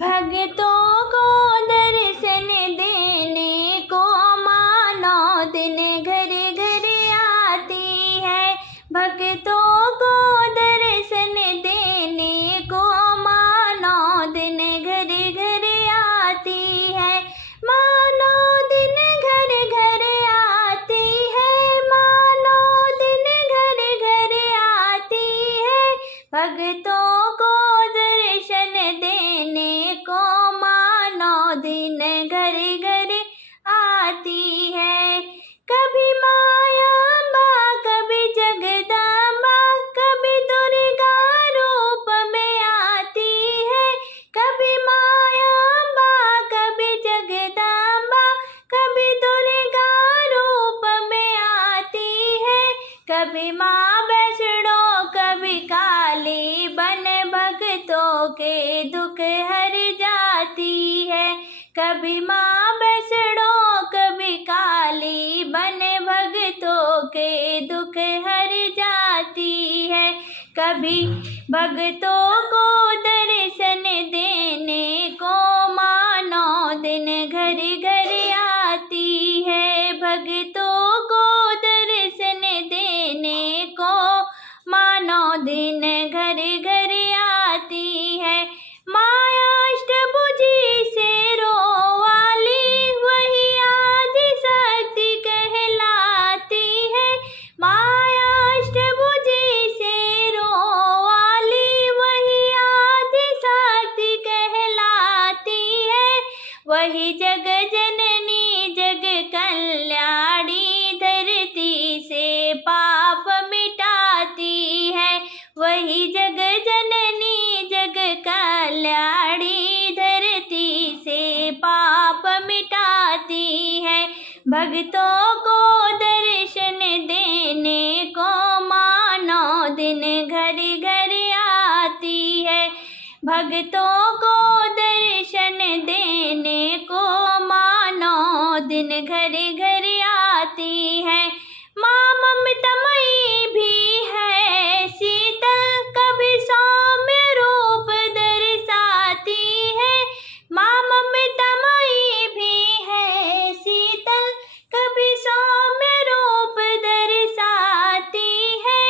भक्तों को दर्शन देने को माँ 9 दिन घर घर आती है। भक्तों को दर्शन देने को माँ 9 दिन घर घर आती है। माँ 9 दिन घर घर आती है। माँ 9 दिन घर घर आती है। भक्तों को दर्शन देने को माँ 9 दिन घर घर आती है। कभी माया माँ कभी जगदम्बा, कभी दुर्गा रूप में आती है। कभी माया माँ कभी जगदम्बा, कभी दुर्गा रूप में आती है। कभी माँ वैष्णो कभी काली बन भक्तों के दुख हर जाती है। कभी माँ वैष्णो कभी काली बन भक्तों के दुख हर जाती है। कभी भक्तों को दर्शन देने को माँ 9 दिन घर घर आती है। भक्तों को दर्शन देने को माँ 9 दिन घर घर आती है। माँ अष्टभुजी शेरों वाली वही आदि शक्ति कहलाती है। माँ अष्टभुजी शेरों वाली वही आदि शक्ति कहलाती है। वही जग जननी जग कल्याणी धरती से पाप मिटाती है। वही जग जननी जग कल्याणी धरती से पाप मिटाती है। भक्तों को दर्शन देने को माँ 9 दिन घर घर आती है। भक्तों को दर्शन देने को माँ 9 दिन घर घर आती है। माँ ममतामयी भी है शीतल, कभी सौम्य रूप दर्शाती है। माँ ममतामयी भी है शीतल, कभी सौम्य रूप दर्शाती है।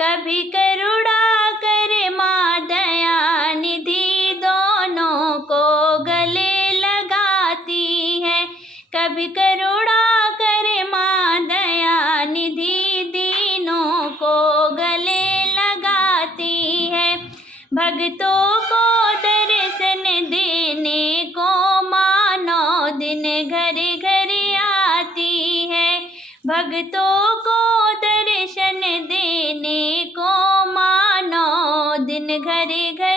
कभी करुणा करे माँ दया निधि, दोनों को गले लगाती है। कभी करुणा करे माँ दया निधि, दीनों को गले लगाती है। भक्तों को दर्शन देने को माँ 9 दिन घर घर आती है। भक्तों को दर्शन देने को माँ 9 दिन घर घर